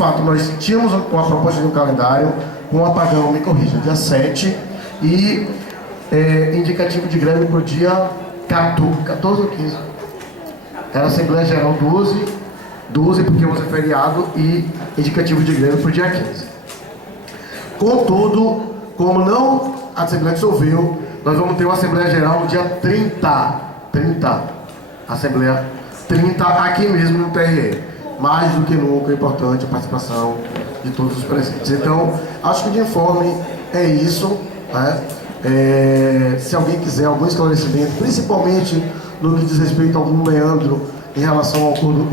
fato, nós tínhamos uma proposta de um calendário com um apagão, me corrija, dia 7 e indicativo de greve para o dia 14 ou 15. Era Assembleia Geral 12 porque hoje é feriado, e indicativo de greve para o dia 15. Contudo, como não a Assembleia dissolveu, nós vamos ter uma Assembleia Geral no dia 30. Assembleia 30 aqui mesmo no TRE. Mais do que nunca é importante a participação de todos os presentes. Então, acho que de informe é isso, né? Se alguém quiser algum esclarecimento, principalmente no que diz respeito a algum meandro em relação ao acordo,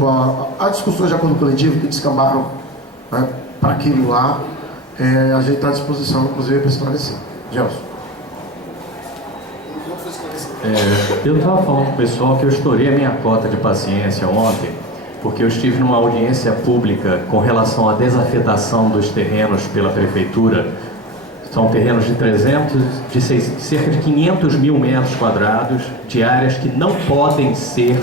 a discussões de acordo coletivo que descambaram, né, para aquilo lá, a gente está à disposição, inclusive, para esclarecer. Gelson. Eu estava falando com o pessoal que eu estourei a minha cota de paciência ontem, porque eu estive numa audiência pública com relação à desafetação dos terrenos pela prefeitura. São terrenos de cerca de 500 mil metros quadrados, de áreas que não podem ser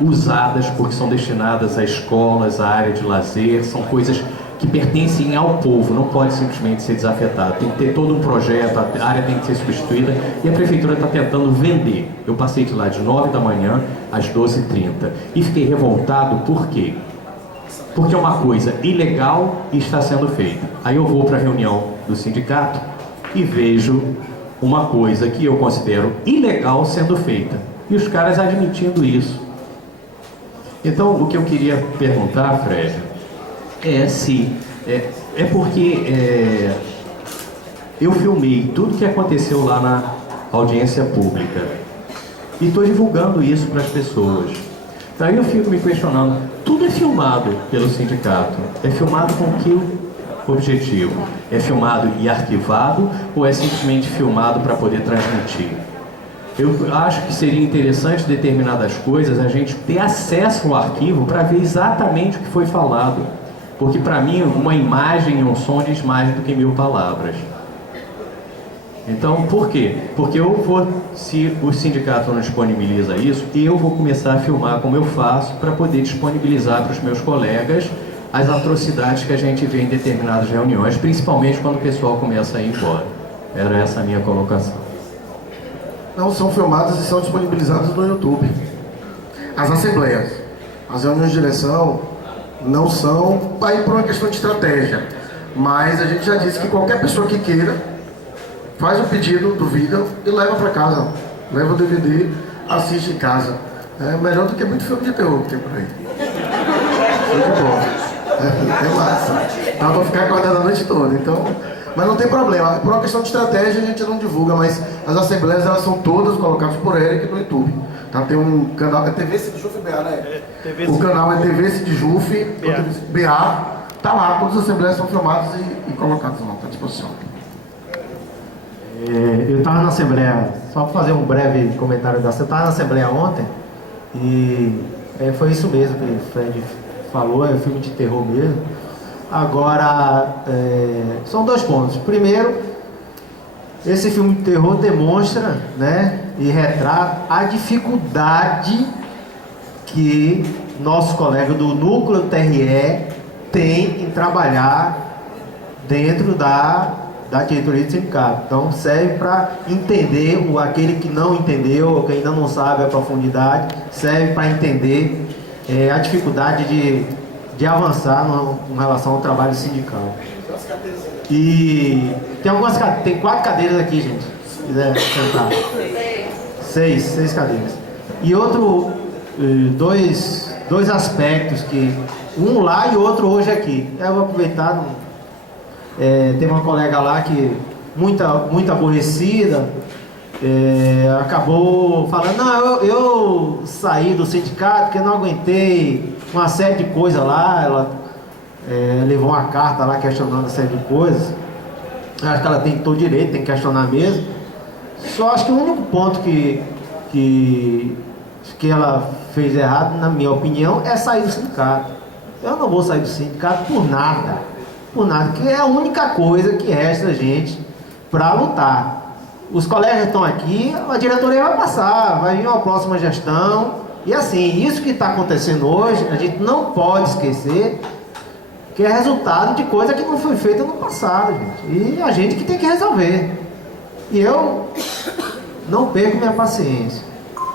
usadas porque são destinadas a escolas, a área de lazer, são coisas que pertencem ao povo, não pode simplesmente ser desafetado. Tem que ter todo um projeto, a área tem que ser substituída, e a prefeitura está tentando vender. Eu passei de lá de 9 da manhã às 12h30 e fiquei revoltado. Por quê? Porque é uma coisa ilegal e está sendo feita. Aí eu vou para a reunião do sindicato e vejo uma coisa que eu considero ilegal sendo feita, e os caras admitindo isso. Então, o que eu queria perguntar, Fred, porque eu filmei tudo que aconteceu lá na audiência pública e estou divulgando isso para as pessoas. Daí eu fico me questionando, tudo é filmado pelo sindicato, é filmado com que objetivo? É filmado e arquivado, ou é simplesmente filmado para poder transmitir? Eu acho que seria interessante determinadas coisas a gente ter acesso ao arquivo para ver exatamente o que foi falado. Porque para mim uma imagem e um som diz mais do que 1000 palavras. Então, por quê? Porque se o sindicato não disponibiliza isso, eu vou começar a filmar como eu faço para poder disponibilizar para os meus colegas as atrocidades que a gente vê em determinadas reuniões, principalmente quando o pessoal começa a ir embora. Era essa a minha colocação. Não são filmadas e são disponibilizadas no YouTube. As assembleias, as reuniões de direção não são para ir por uma questão de estratégia, mas a gente já disse que qualquer pessoa que queira faz o pedido do vídeo e leva para casa, leva o DVD, assiste em casa. É melhor do que muito filme de terror que tem por aí. Muito bom. É massa. Dá para ficar acordado a noite toda, então. Mas não tem problema, por uma questão de estratégia a gente não divulga, mas as assembleias elas são todas colocadas por Eric no YouTube. Tá? Tem um canal, é TV Sidjuf BA, né? O canal é TV Sidjuf BA, tá lá, todas as assembleias são filmadas e colocadas lá, tá à disposição. Eu estava na Assembleia, só para fazer um breve comentário eu estava na Assembleia ontem e foi isso mesmo que o Fred falou, é filme de terror mesmo. Agora, são dois pontos. Primeiro, esse filme de terror demonstra, né, e retrata a dificuldade que nossos colegas do núcleo TRE têm em trabalhar dentro da diretoria do sindicato. Então serve para entender aquele que não entendeu ou que ainda não sabe a profundidade, serve para entender a dificuldade de avançar em relação ao trabalho sindical. E tem 4 cadeiras aqui, gente, se quiser sentar. 6 cadeiras. E dois aspectos, que um lá e outro hoje aqui. Eu vou aproveitar. Tem uma colega lá que muito aborrecida, acabou falando, não, eu saí do sindicato porque não aguentei uma série de coisas lá. Ela levou uma carta lá questionando uma série de coisas. Acho que ela tem todo direito, tem que questionar mesmo. Só acho que o único ponto que ela fez errado, na minha opinião, é sair do sindicato. Eu não vou sair do sindicato por nada, que é a única coisa que resta a gente para lutar. Os colegas estão aqui, a diretoria vai passar, vai vir uma próxima gestão, e assim, isso que está acontecendo hoje, a gente não pode esquecer, que é resultado de coisa que não foi feita no passado, gente. E a gente que tem que resolver. E eu não perco minha paciência.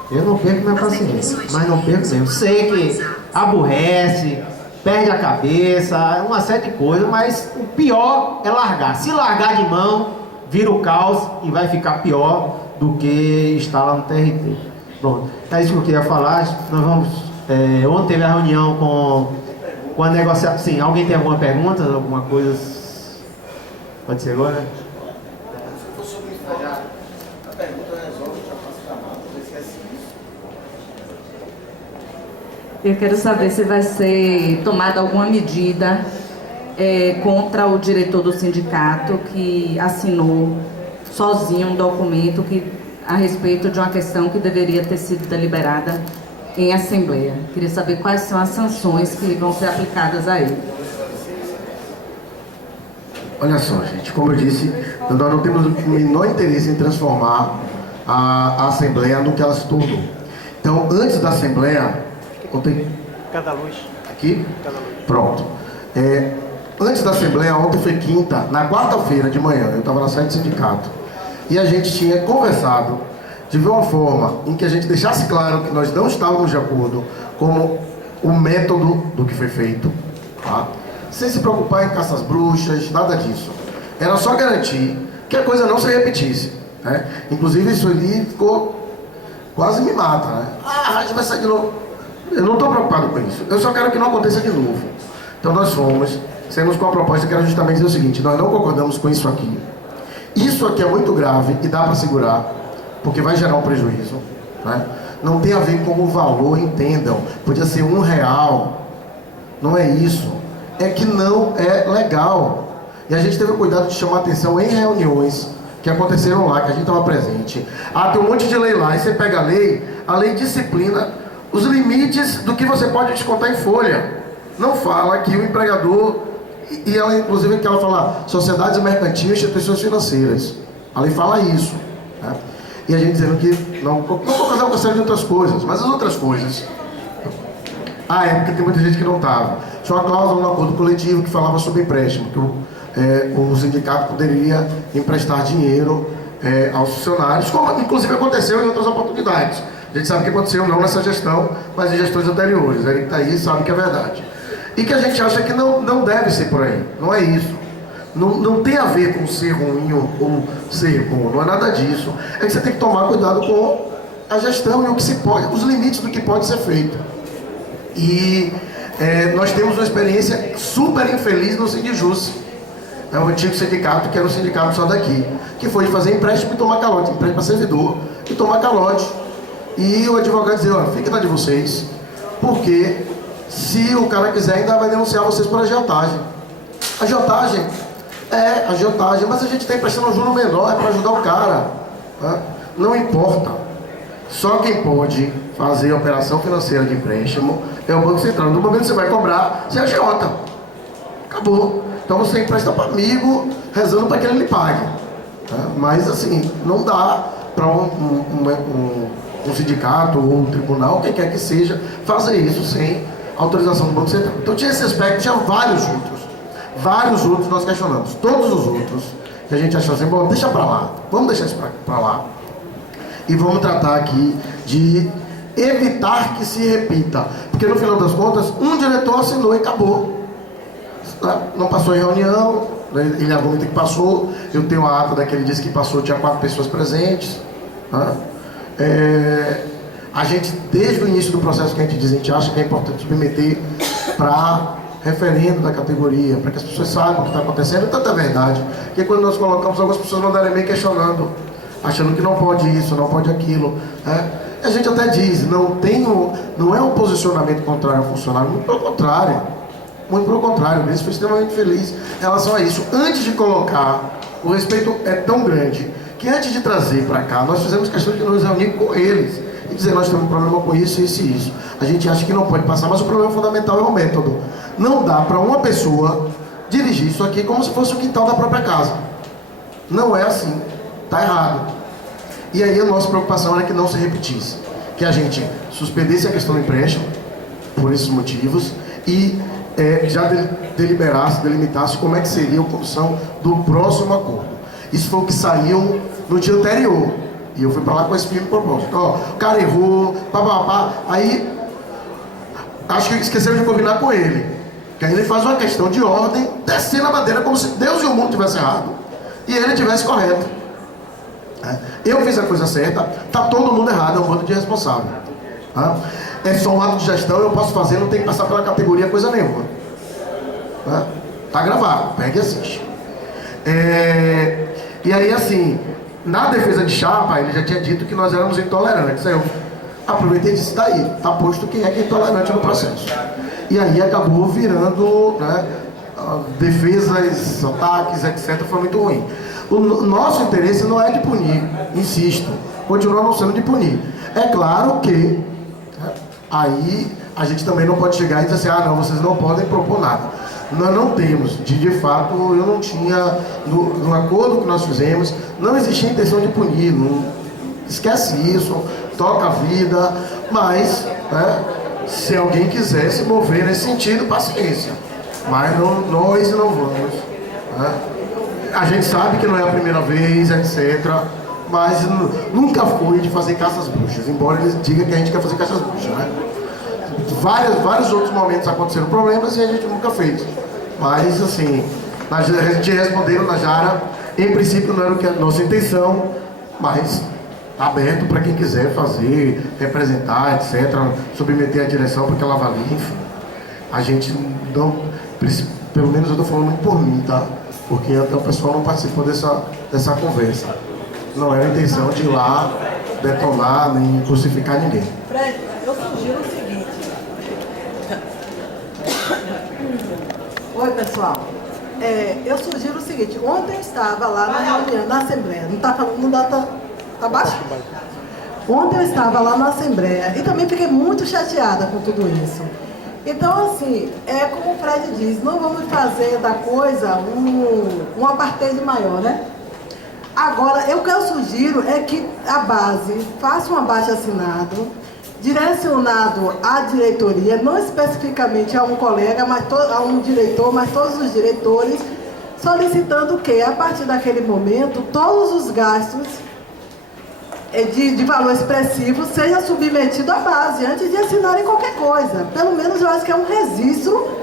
Eu não perco minha paciência, mas não perco mesmo. Sei que aborrece, perde a cabeça, uma série de coisas, mas o pior é largar. Se largar de mão, vira o caos e vai ficar pior do que estar lá no TRT. Pronto, é isso que eu queria falar. Nós vamos. Ontem teve a reunião com a negociação. Sim, alguém tem alguma pergunta? Alguma coisa? Pode ser agora? Eu quero saber se vai ser tomada alguma medida contra o diretor do sindicato que assinou sozinho um documento a respeito de uma questão que deveria ter sido deliberada em assembleia. Queria saber quais são as sanções que vão ser aplicadas a ele. Olha só, gente, como eu disse, nós não temos o menor interesse em transformar a Assembleia no que ela se tornou. Então, antes da Assembleia, ontem... Cada luz. Aqui? Cada luz. Pronto. Antes da Assembleia, ontem foi quinta, na quarta-feira de manhã, eu estava na sede do sindicato, e a gente tinha conversado de ver uma forma em que a gente deixasse claro que nós não estávamos de acordo com o método do que foi feito, tá? Sem se preocupar em caças bruxas, nada disso. Era só garantir que a coisa não se repetisse, né? Inclusive isso ali ficou quase me mata, né? A gente vai sair de novo. Eu não estou preocupado com isso. Eu só quero que não aconteça de novo. Então nós saímos com a proposta que era justamente dizer o seguinte: nós não concordamos com isso aqui. Isso aqui é muito grave e dá para segurar, porque vai gerar um prejuízo, né? Não tem a ver com o valor, entendam. Podia ser R$1, não é isso. É que não é legal. E a gente teve o cuidado de chamar atenção em reuniões que aconteceram lá, que a gente estava presente. Tem um monte de lei lá, e você pega a lei disciplina os limites do que você pode descontar em folha. Não fala que o empregador, e ela inclusive que ela fala sociedades mercantis e instituições financeiras. A lei fala isso, né? E a gente dizendo que não concordava com uma série de outras coisas, mas as outras coisas... porque tem muita gente que não estava. Tinha uma cláusula no acordo coletivo que falava sobre empréstimo, que o sindicato poderia emprestar dinheiro aos funcionários, como inclusive aconteceu em outras oportunidades. A gente sabe que aconteceu não nessa gestão, mas em gestões anteriores. Ele que está aí sabe que é verdade. E que a gente acha que não deve ser por aí. Não é isso. Não tem a ver com ser ruim ou ser bom. Não é nada disso. É que você tem que tomar cuidado com a gestão e o que se pode, os limites do que pode ser feito. E nós temos uma experiência super infeliz no Sindijus. É o antigo sindicato, que era um sindicato só daqui, que foi de fazer empréstimo e tomar calote, empréstimo para servidor e tomar calote. E o advogado dizia: olha, fica na de vocês, porque se o cara quiser ainda vai denunciar vocês por agiotagem. Agiotagem? Agiotagem, mas a gente está emprestando um juro menor, é para ajudar o cara, né? Não importa. Só quem pode fazer a operação financeira de empréstimo é o Banco Central. No momento que você vai cobrar, você agiota. Acabou. Então você empresta para amigo, rezando para que ele lhe pague. Mas assim, não dá para um sindicato ou um tribunal, quem quer que seja, fazer isso sem autorização do Banco Central. Então tinha esse aspecto, tinha vários outros nós questionamos. Todos os outros que a gente achou assim, bom, deixa para lá, vamos deixar isso para lá. E vamos tratar aqui de evitar que se repita. Porque no final das contas, um diretor assinou e acabou. Não passou em reunião, ele argumenta que passou. Eu tenho a ata daquele disse que passou, tinha 4 pessoas presentes. A gente, desde o início do processo que a gente acha que é importante submeter para referendo da categoria, para que as pessoas saibam o que está acontecendo. E tanta verdade, que quando nós colocamos, algumas pessoas mandaram e-mail questionando, achando que não pode isso, não pode aquilo, né? A gente até diz, não é um posicionamento contrário ao funcionário, muito pelo contrário, o Luiz foi extremamente feliz em relação a isso. Antes de colocar, o respeito é tão grande, que antes de trazer para cá, nós fizemos questão de nos reunir com eles, e dizer, nós temos um problema com isso, isso e isso. A gente acha que não pode passar, mas o problema fundamental é o método. Não dá para uma pessoa dirigir isso aqui como se fosse o quintal da própria casa. Não é assim. Está errado. E aí a nossa preocupação era que não se repetisse. Que a gente suspendesse a questão do empréstimo, por esses motivos, e já deliberasse, delimitasse como é que seria a condução do próximo acordo. Isso foi o que saiu no dia anterior. E eu fui para lá com esse firme propósito. Ó, o cara errou, papapá. Aí, acho que esqueceram de combinar com ele. Que aí ele faz uma questão de ordem, descendo a bandeira como se Deus e o mundo tivessem errado e ele tivesse correto. Eu fiz a coisa certa, tá todo mundo errado, é um bando de responsável. É só um ato de gestão, eu posso fazer, não tem que passar pela categoria coisa nenhuma. Tá gravado, pega e assiste. E aí, assim, na defesa de chapa, ele já tinha dito que nós éramos intolerantes. Aí eu aproveitei e disse, tá aí, tá posto quem é que é intolerante no processo. E aí acabou virando, né, defesas, ataques, etc. Foi muito ruim. O nosso interesse não é de punir, insisto, continua não sendo de punir. É claro que aí a gente também não pode chegar e dizer assim, ah não, vocês não podem propor nada. Nós não temos, de fato, eu não tinha, no acordo que nós fizemos, não existia intenção de punir, não, esquece isso, toca a vida, mas, né, se alguém quiser se mover nesse sentido, paciência. Mas nós não vamos. Né? A gente sabe que não é a primeira vez, etc. Mas nunca foi de fazer caças bruxas, embora eles digam que a gente quer fazer caças bruxas. Né? Vários outros momentos aconteceram problemas e a gente nunca fez. Mas, assim, a gente respondeu na Jara, em princípio não era a nossa intenção, mas aberto para quem quiser fazer, representar, etc., submeter a direção para que ela avalie, enfim. A gente não, pelo menos eu estou falando muito por mim, tá? Porque até o pessoal não participou dessa conversa. Não era a intenção de ir lá detonar nem crucificar ninguém. Fred, eu sugiro o seguinte. Oi, pessoal. Eu sugiro o seguinte. Ontem eu estava lá na reunião, na Assembleia. Não está falando, não dá, tá baixo? Ontem eu estava lá na Assembleia e também fiquei muito chateada com tudo isso. Então, assim, como o Fred diz, não vamos fazer da coisa um apartheid maior, né? Agora, o que eu sugiro é que a base faça um abaixo-assinado direcionado à diretoria, não especificamente a um colega, mas a um diretor, mas todos os diretores, solicitando que, a partir daquele momento, todos os gastos de valor expressivo seja submetido à base, antes de assinarem qualquer coisa. Pelo menos eu acho que é um registro,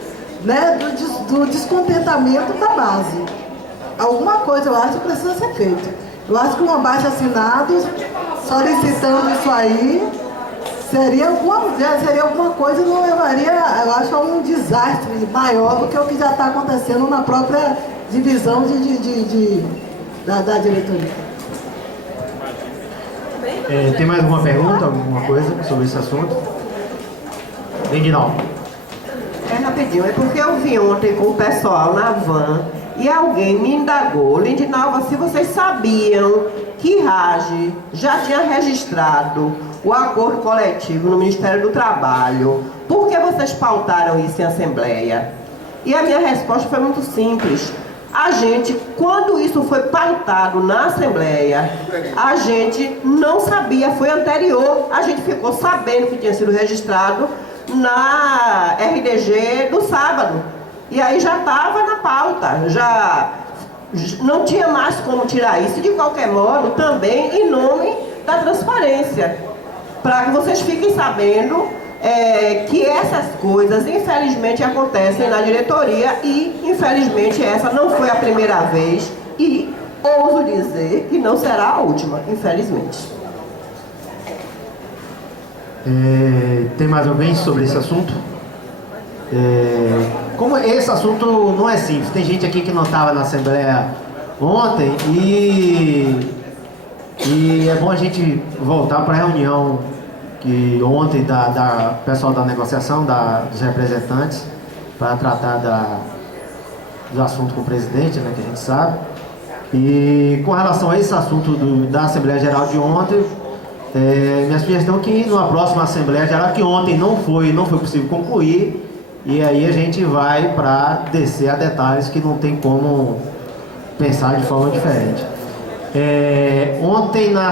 né, do descontentamento da base. Alguma coisa eu acho que precisa ser feita. Eu acho que um abaixo-assinado solicitando isso aí seria alguma coisa e não levaria, eu acho, a um desastre maior do que o que já está acontecendo na própria divisão da diretoria. Tem mais alguma pergunta, alguma coisa sobre esse assunto? Reginaldo. Rapidinho, é porque eu vim ontem com o pessoal na van e alguém me indagou, Lindinalva, se vocês sabiam que RAGE já tinha registrado o acordo coletivo no Ministério do Trabalho, por que vocês pautaram isso em Assembleia? E a minha resposta foi muito simples. A gente, quando isso foi pautado na Assembleia, a gente não sabia, foi anterior, a gente ficou sabendo que tinha sido registrado na RDG do sábado. E aí já estava na pauta, já não tinha mais como tirar isso. De qualquer modo, também em nome da transparência, para que vocês fiquem sabendo que essas coisas, infelizmente, acontecem na diretoria e, infelizmente, essa não foi a primeira vez e ouso dizer que não será a última, infelizmente. Tem mais alguém sobre esse assunto? Como esse assunto não é simples, tem gente aqui que não estava na Assembleia ontem e é bom a gente voltar para a reunião que ontem da pessoal da negociação, dos representantes, para tratar do assunto com o presidente, né, que a gente sabe. E com relação a esse assunto da Assembleia Geral de ontem, minha sugestão é que numa próxima Assembleia Geral, que ontem não foi possível concluir, e aí a gente vai para descer a detalhes que não tem como pensar de forma diferente. Ontem na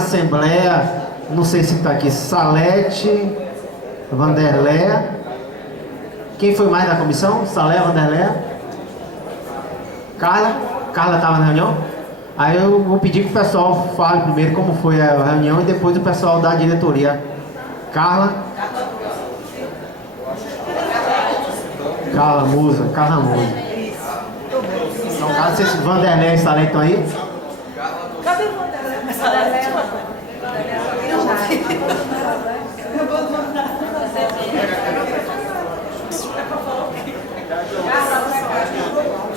Quem foi mais da comissão? Salé, Vanderlei? Carla? Carla estava na reunião? Aí eu vou pedir que o pessoal fale primeiro como foi a reunião e depois o pessoal da diretoria. Carla? Carla Musa. Então, caso vocês, Vanderlei e Salé estão aí? Cadê o Vanderlei?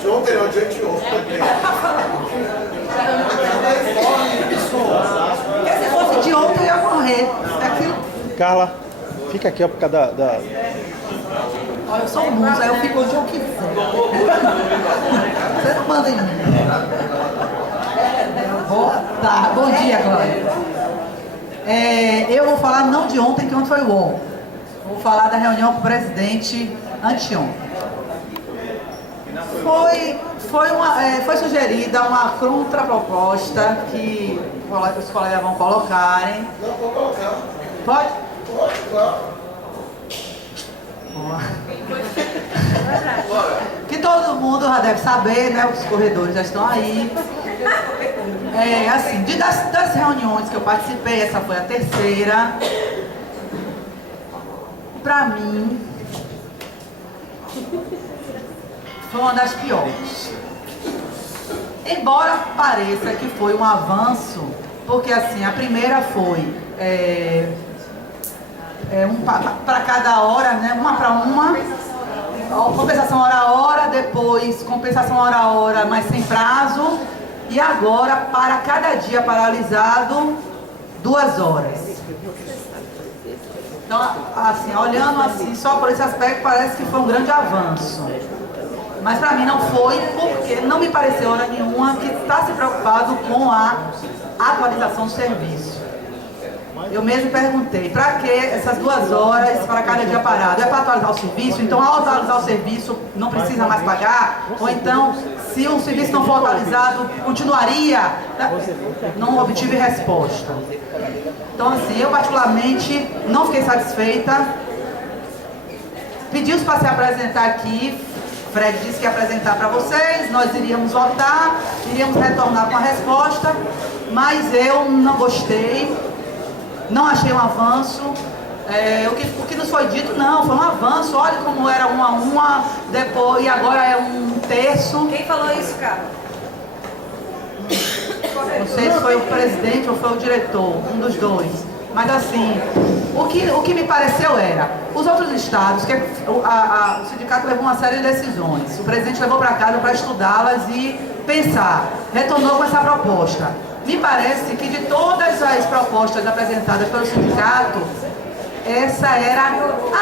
De ontem não, de ontem. Se fosse de ontem, eu ia morrer. Carla, fica aqui ó, por causa da... Olha, eu sou musa, aí eu fico onde eu quiser. Você não manda em mim. Tá, bom dia, Cláudia. Eu vou falar não de ontem, que ontem foi o UOL. Vou falar da reunião com o presidente anteontem. Foi sugerida uma contraproposta que os colegas vão colocarem. Não, vou colocar. Pode? Pode, claro. Que todo mundo já deve saber, né? Os corredores já estão aí. Assim, das reuniões que eu participei, essa foi a terceira. Pra mim, foi uma das piores. Embora pareça que foi um avanço, porque assim, a primeira foi para cada hora, né? Uma para uma, compensação hora a hora, depois compensação hora a hora, mas sem prazo, e agora para cada dia paralisado 2 horas. Então, assim, olhando assim, só por esse aspecto, parece que foi um grande avanço. Mas para mim não foi, porque não me pareceu hora nenhuma que está se preocupado com a atualização do serviço. Eu mesmo perguntei, para que essas 2 horas para cada dia parado? É para atualizar o serviço? Então, ao atualizar o serviço, não precisa mais pagar? Ou então, se o serviço não for atualizado, continuaria? Não obtive resposta. Então, assim, eu particularmente não fiquei satisfeita. Pediu para se apresentar aqui. Fred disse que ia apresentar para vocês, nós iríamos votar, iríamos retornar com a resposta, mas eu não gostei, não achei um avanço. O que nos foi dito, não, foi um avanço, olha como era 1 a 1, depois, e agora é 1/3. Quem falou isso, cara? Não sei se foi o presidente ou foi o diretor, um dos dois. Mas assim, o que me pareceu era, os outros estados, que o sindicato levou uma série de decisões, o presidente levou para casa para estudá-las e pensar, retornou com essa proposta. Me parece que de todas as propostas apresentadas pelo sindicato, essa era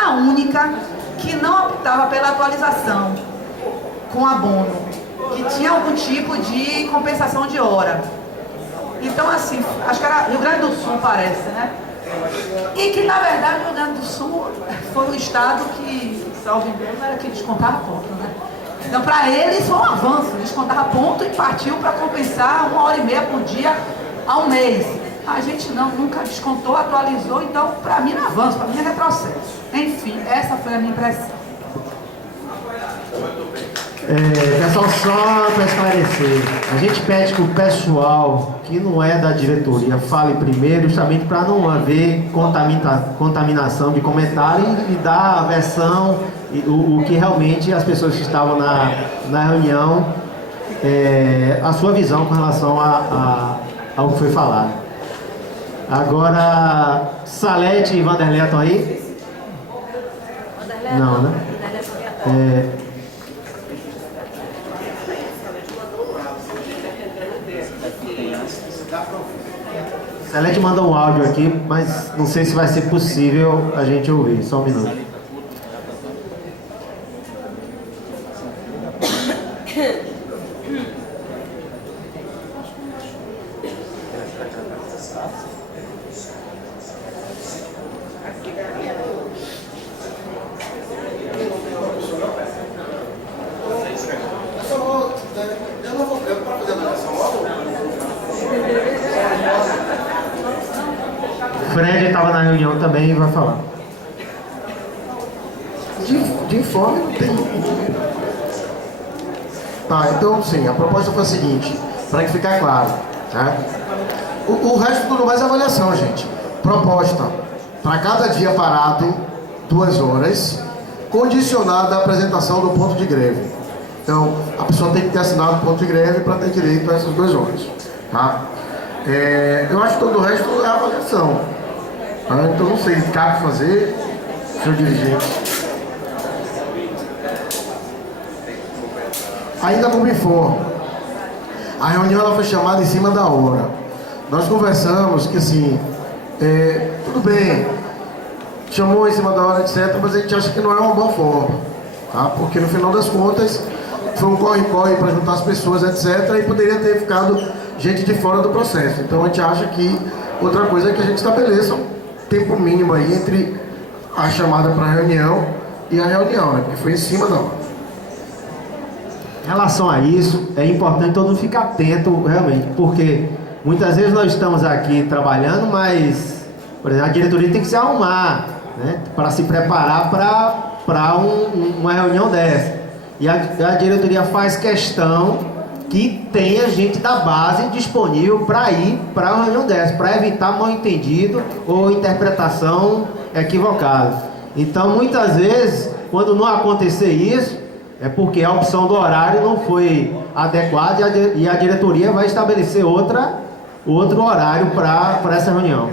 a única que não optava pela atualização com abono, que tinha algum tipo de compensação de hora. Então, assim, acho que era Rio Grande do Sul, parece, né? E que, na verdade, o Rio Grande do Sul foi o estado que, salvo engano, era que descontava ponto, né? Então, para eles foi um avanço, descontava ponto e partiu para compensar 1h30 por dia ao mês. A gente não, nunca descontou, atualizou, então, para mim não é avanço, para mim é retrocesso. Enfim, essa foi a minha impressão. Pessoal, só para esclarecer, a gente pede que o pessoal que não é da diretoria fale primeiro, justamente para não haver contaminação de comentário e dar a versão, o que realmente as pessoas que estavam na reunião, a sua visão com relação ao que foi falado. Agora, Salete e Vanderlei estão aí? Não, né? Salete mandou um áudio aqui, mas não sei se vai ser possível a gente ouvir. Só um minuto. Fred estava na reunião também e vai falar. De de informe não tem. Tá, então sim, a proposta foi a seguinte, para que ficar claro, né? O resto tudo mais é avaliação, gente. Proposta para cada dia parado, 2 horas, condicionada à apresentação do ponto de greve. Então, a pessoa tem que ter assinado o ponto de greve para ter direito a essas 2 horas. Tá? Eu acho que todo o resto é avaliação. Tá? Então, não sei, cabe fazer, senhor dirigente. Ainda como informo, a reunião ela foi chamada em cima da hora. Nós conversamos que assim, tudo bem, chamou em cima da hora, etc., mas a gente acha que não é uma boa forma, tá? Porque no final das contas, foi um corre-corre para juntar as pessoas, etc., e poderia ter ficado gente de fora do processo. Então a gente acha que outra coisa é que a gente estabeleça um tempo mínimo aí entre a chamada para a reunião e a reunião, né? Porque foi em cima da hora. Em relação a isso, é importante todo mundo ficar atento realmente, porque muitas vezes nós estamos aqui trabalhando, mas, por exemplo, a diretoria tem que se arrumar, né, para se preparar para uma reunião dessa. E a diretoria faz questão que tenha gente da base disponível para ir para uma reunião dessa, para evitar mal-entendido ou interpretação equivocada. Então, muitas vezes, quando não acontecer isso, é porque a opção do horário não foi adequada e a diretoria vai estabelecer outro horário para essa reunião.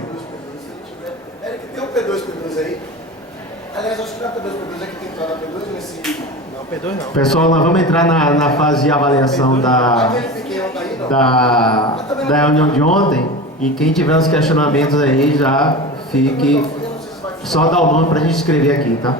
Eric, tem um P2 aí? Aliás, acho que não é P2 é que tem que entrar na P2 nesse... Não, P2 não. Pessoal, nós vamos entrar na fase de avaliação da reunião de ontem, e quem tiver os questionamentos aí já fique... Só dá o nome para a gente escrever aqui, tá?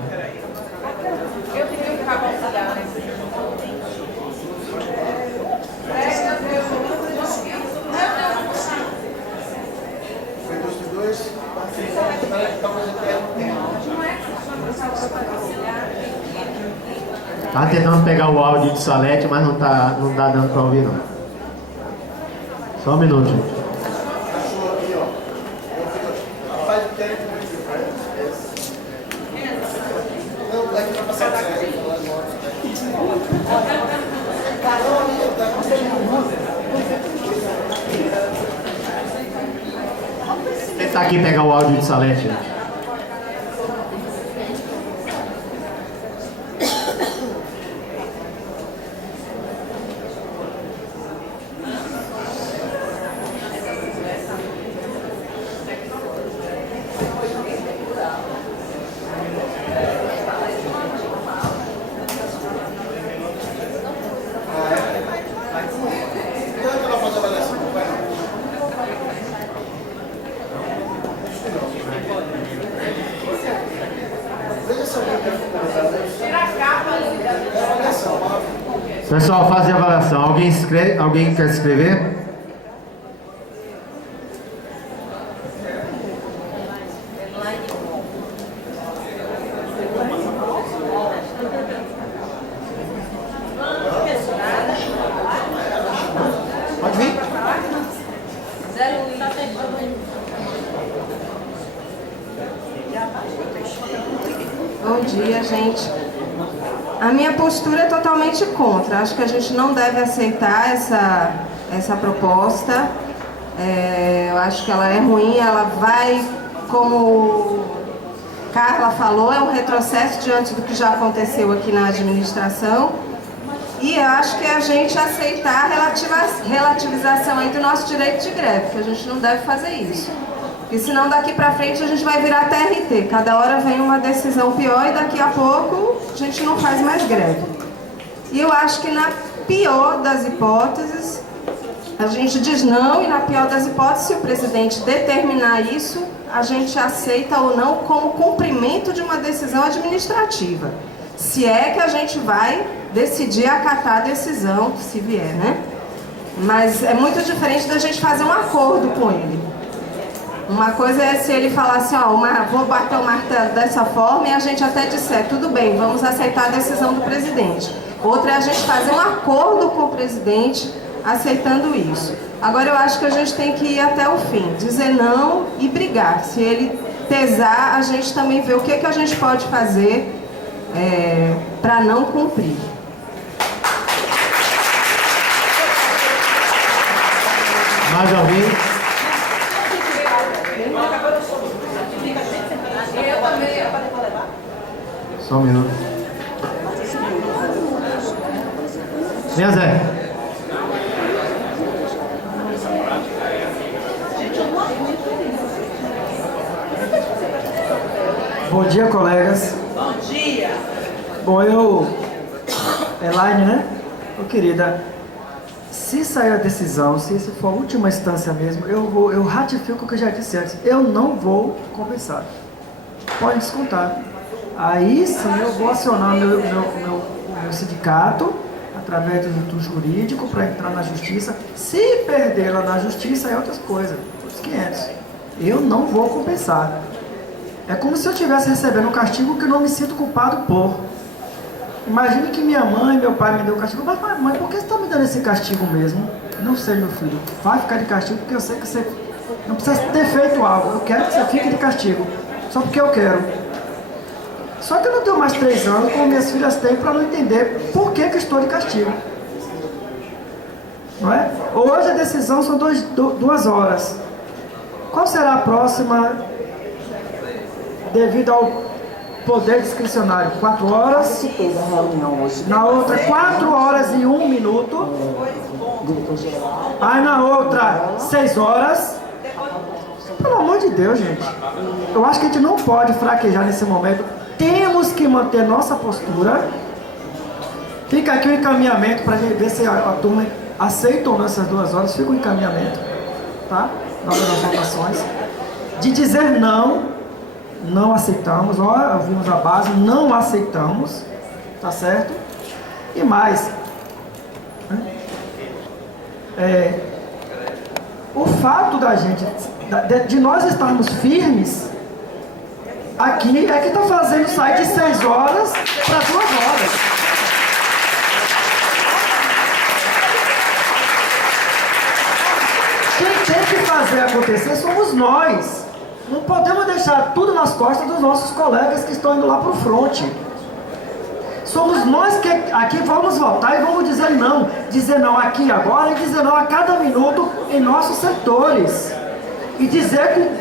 Tá tentando pegar o áudio de Salete, mas não dá dando para ouvir não. Só um minuto, gente. Vou tentar aqui pegar o áudio de Salete, gente. Pessoal, fase de avaliação. Alguém quer escrever? Pode vir. Bom dia, gente. A minha postura é totalmente contra. Acho que a gente não deve aceitar essa proposta. Eu acho que ela é ruim, ela vai, como Carla falou, é um retrocesso diante do que já aconteceu aqui na administração. E eu acho que é a gente aceitar a relativização aí do nosso direito de greve, que a gente não deve fazer isso. Porque senão daqui pra frente a gente vai virar TRT. Cada hora vem uma decisão pior e daqui a pouco a gente não faz mais greve. E eu acho que na pior das hipóteses, a gente diz não, e na pior das hipóteses, se o presidente determinar isso, a gente aceita ou não como cumprimento de uma decisão administrativa. Se é que a gente vai decidir acatar a decisão, se vier, né? Mas é muito diferente da gente fazer um acordo com ele. Uma coisa é se ele falar assim, ó, vou bater o martelo dessa forma e a gente até disser, tudo bem, vamos aceitar a decisão do presidente. Outra é a gente fazer um acordo com o presidente aceitando isso. Agora eu acho que a gente tem que ir até o fim, dizer não e brigar. Se ele pesar, a gente também vê o que a gente pode fazer para não cumprir. Mais alguém? Só um minuto. Minha Zé. Bom dia, colegas. Bom dia. Bom, Elaine, né? Ô, querida, se sair a decisão, se isso for a última instância mesmo, eu ratifico o que eu já disse antes. Eu não vou compensar. Pode descontar. Aí sim eu vou acionar meu sindicato através do jurídico para entrar na justiça. Se perder lá na justiça, é outras coisas, os 500. Eu não vou compensar. É como se eu estivesse recebendo um castigo que eu não me sinto culpado por. Imagine que minha mãe, meu pai me deu castigo. Mas mãe, por que você está me dando esse castigo mesmo? Não sei, meu filho. Vai ficar de castigo porque eu sei que você não precisa ter feito algo. Eu quero que você fique de castigo. Só porque eu quero. Só que eu não tenho mais 3 anos, como minhas filhas têm, para não entender por que eu estou de castigo. Não é? Hoje a decisão são 2 horas. Qual será a próxima devido ao poder discricionário? 4 horas. Na outra, 4 horas e 1 minuto. Aí na outra, 6 horas. Pelo amor de Deus, gente. Eu acho que a gente não pode fraquejar nesse momento. Temos que manter nossa postura. Fica aqui o encaminhamento para a gente ver se a turma aceita ou não essas 2 horas. Fica o encaminhamento, tá? Nas votações. De dizer não, não aceitamos. Ó, ouvimos a base, não aceitamos, tá certo? E mais, o fato da gente, de nós estarmos firmes aqui, é que está fazendo sair de 6 horas para 2 horas. Quem tem que fazer acontecer somos nós. Não podemos deixar tudo nas costas dos nossos colegas que estão indo lá para o fronte. Somos nós que aqui vamos votar e vamos dizer não aqui e agora e dizer não a cada minuto em nossos setores. E dizer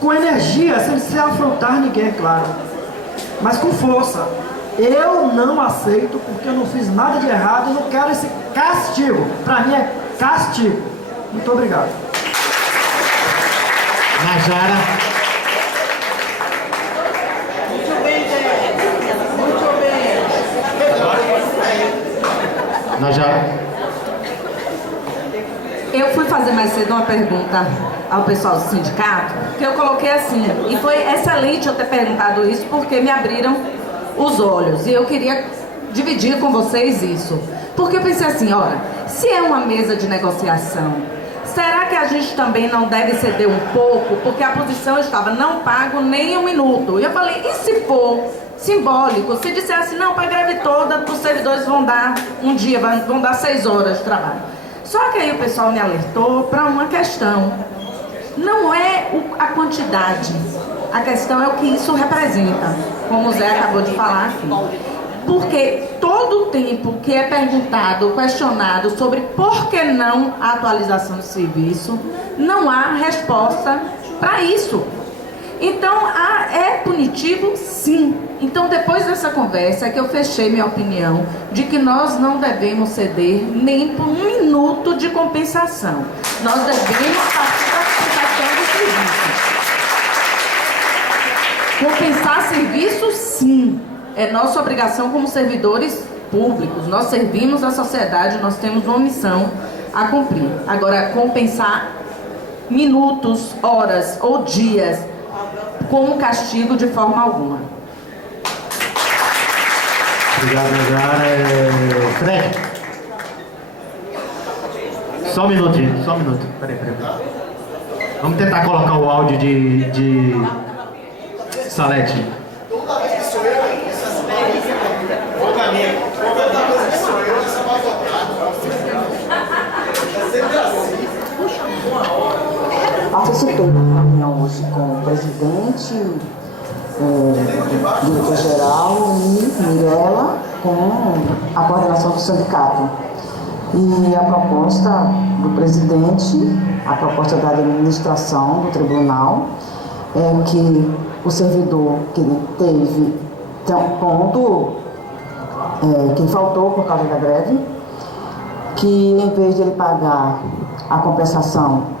com energia, sem se afrontar ninguém, é claro. Mas com força. Eu não aceito porque eu não fiz nada de errado e não quero esse castigo. Para mim é castigo. Muito obrigado. Najara. Muito bem, gente. Muito bem. Najara. Eu fui fazer mais cedo uma pergunta ao pessoal do sindicato, que eu coloquei assim, e foi excelente eu ter perguntado isso, porque me abriram os olhos, e eu queria dividir com vocês isso. Porque eu pensei assim, olha, se é uma mesa de negociação, será que a gente também não deve ceder um pouco? Porque a posição estava, não pago nem 1 minuto. E eu falei, e se for simbólico, se disser assim, não, para a greve toda, os servidores vão dar um dia, vão dar 6 horas de trabalho. Só que aí o pessoal me alertou para uma questão. Não é a quantidade, a questão é o que isso representa, como o Zé acabou de falar aqui. Porque todo o tempo que é perguntado, questionado sobre por que não a atualização do serviço, não há resposta para isso. Então, é punitivo, sim. Então, depois dessa conversa, é que eu fechei minha opinião de que nós não devemos ceder nem por 1 minuto de compensação. Nós devemos partir da compensação do serviço. Compensar serviço, sim. É nossa obrigação como servidores públicos. Nós servimos a sociedade, nós temos uma missão a cumprir. Agora, compensar minutos, horas ou dias como castigo de forma alguma. Obrigado, Najara. Fred. Só um minutinho, só um minuto. Peraí. Vamos tentar colocar o áudio de Salete. Participei da reunião hoje com o presidente, diretor-geral, e Mirella com a coordenação do sindicato. E a proposta do presidente, a proposta da administração do tribunal, é que o servidor que teve um ponto que faltou por causa da greve, que em vez de ele pagar a compensação